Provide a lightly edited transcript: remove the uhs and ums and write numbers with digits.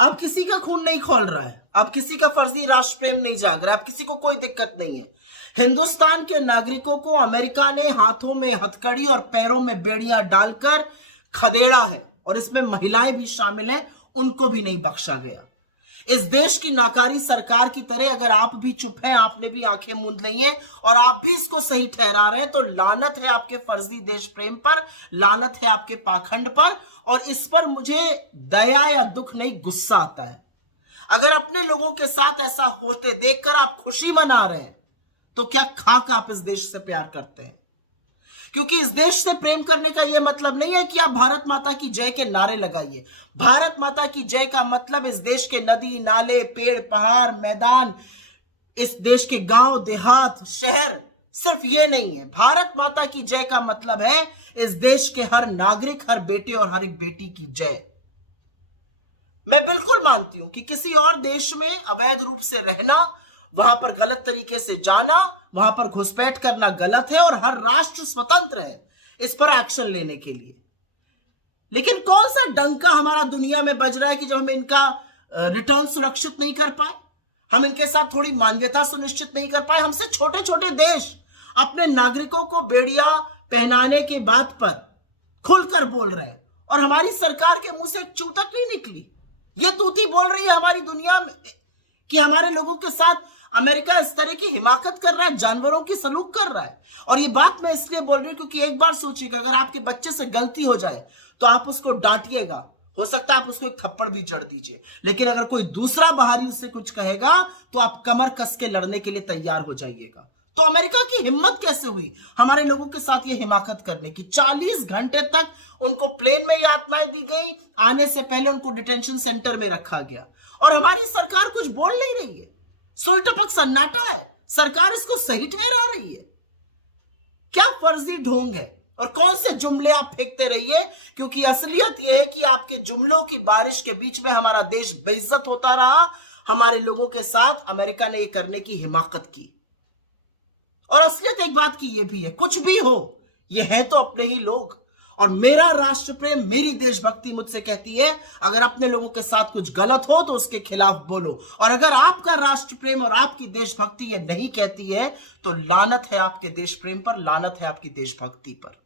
अब किसी का खून नहीं खौल रहा है, अब किसी का फर्जी राष्ट्र प्रेम नहीं जाग रहा है, अब किसी को कोई दिक्कत नहीं है। हिंदुस्तान के नागरिकों को अमेरिका ने हाथों में हथकड़ी और पैरों में बेड़ियां डालकर खदेड़ा है, और इसमें महिलाएं भी शामिल हैं, उनको भी नहीं बख्शा गया। इस देश की नाकारी सरकार की तरह अगर आप भी चुप हैं, आपने भी आंखें मूंद ली हैं और आप भी इसको सही ठहरा रहे हैं, तो लानत है आपके फर्जी देश प्रेम पर, लानत है आपके पाखंड पर। और इस पर मुझे दया या दुख नहीं, गुस्सा आता है। अगर अपने लोगों के साथ ऐसा होते देखकर आप खुशी मना रहे हैं, तो क्या खाक आप इस देश से प्यार करते हैं? क्योंकि इस देश से प्रेम करने का यह मतलब नहीं है कि आप भारत माता की जय के नारे लगाइए। भारत माता की जय का मतलब इस देश के नदी नाले, पेड़ पहाड़, मैदान, इस देश के गांव देहात, शहर, सिर्फ ये नहीं है। भारत माता की जय का मतलब है इस देश के हर नागरिक, हर बेटे और हर एक बेटी की जय। मैं बिल्कुल मानती हूं कि किसी और देश में अवैध रूप से रहना, वहां पर गलत तरीके से जाना, वहां पर घुसपैठ करना गलत है, और हर राष्ट्र स्वतंत्र है इस पर एक्शन लेने के लिए। लेकिन कौन सा डंका हमारा दुनिया में बज रहा है कि जब हम इनका रिटर्न सुरक्षित नहीं कर पाए, हम इनके साथ थोड़ी मानवीयता सुनिश्चित नहीं कर पाए। हमसे छोटे छोटे देश अपने नागरिकों को बेड़िया पहनाने के बात पर खुलकर बोल रहे हैं, और हमारी सरकार के मुंह से चू तक नहीं निकली। ये तूती बोल रही है हमारी दुनिया में कि हमारे लोगों के साथ अमेरिका इस तरह की हिमाकत कर रहा है, जानवरों की सलूक कर रहा है। और ये बात मैं इसलिए बोल रही हूं क्योंकि एक बार सोचिएगा, अगर आपके बच्चे से गलती हो जाए तो आप उसको डांटिएगा, हो सकता है आप उसको एक थप्पड़ भी जड़ दीजिए, लेकिन अगर कोई दूसरा बाहरी उससे कुछ कहेगा तो आप कमर कस के लड़ने के लिए तैयार हो जाइएगा। तो अमेरिका की हिम्मत कैसे हुई हमारे लोगों के साथ ये हिमाकत करने की? 40 घंटे तक उनको प्लेन में यातनाएं दी गई, आने से पहले उनको डिटेंशन सेंटर में रखा गया, और हमारी सरकार कुछ बोल नहीं रही है। सुई टपक सन्नाटा है, सरकार इसको सही ठहरा रही है। क्या फर्जी ढोंग है, और कौन से जुमले आप फेंकते रहिए, क्योंकि असलियत यह है कि आपके जुमलों की बारिश के बीच में हमारा देश बेइज्जत होता रहा। हमारे लोगों के साथ अमेरिका ने यह करने की हिमाकत की। और असलियत एक बात की यह भी है, कुछ भी हो, ये है तो अपने ही लोग। और मेरा राष्ट्र प्रेम, मेरी देशभक्ति मुझसे कहती है, अगर अपने लोगों के साथ कुछ गलत हो तो उसके खिलाफ बोलो। और अगर आपका राष्ट्र प्रेम और आपकी देशभक्ति ये नहीं कहती है, तो लानत है आपके देश प्रेम पर, लानत है आपकी देशभक्ति पर।